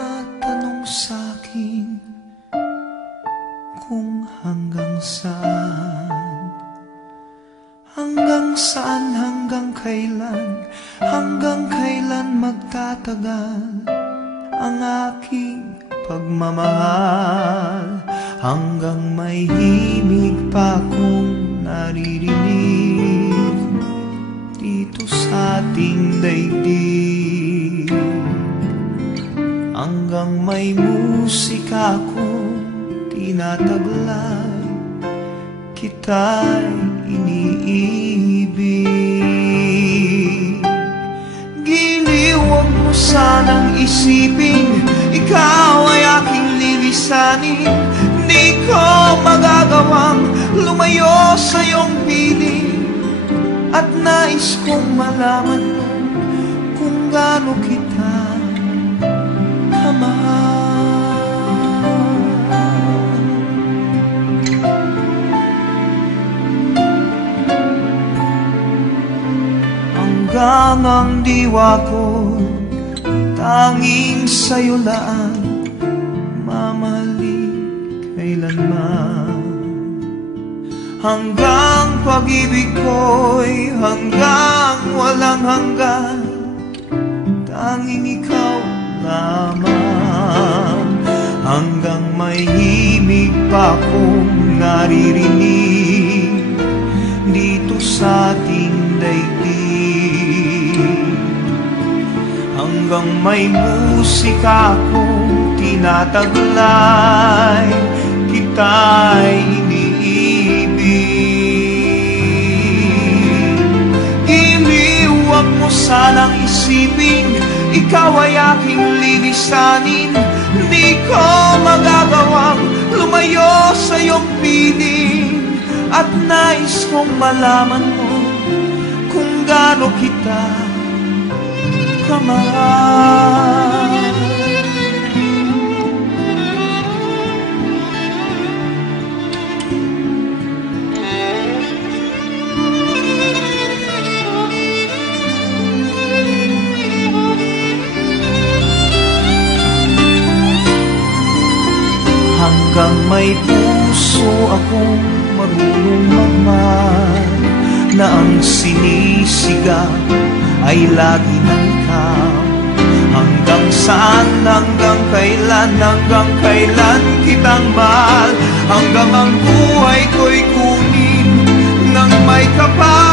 nagtatanong sa'kin kung hanggang saan, hanggang kailan magtatagal ang aking pagmamahal, hanggang may himig pa akong naririnig dito sa ating daigdig, hanggang may musika akong tinataglay, kita'y iniibig. Giliw, huwag mo sanang isipin ikaw ay aking lilisanin. Di ko magagawang lumayo sa iyong piling, at nais kong malaman mo kung gaano kita kamahal. Hanggang ang diwa ko tanging sa'yo lang mamahalin kailanman, hanggang pag-ibig ko'y hanggang walang hanggan, tanging ikaw lamang, hanggang may himig pa akong naririnig dito sa ating daigdig, hanggang may musika akong tinataglay, kita'y iniibig. Giliw, huwag mo sanang isipin ikaw ay aking lilisanin. Di ko magagawang lumayo sa iyong piling, at nais kong malaman mo kung gaano kita kamahal. Hanggang may puso akong marunong magmahal, na ang sinisigaw ay lagi ng ikaw. Hanggang saan, hanggang kailan kitang mahal, hanggang ang buhay ko'y kunin ng may kapal.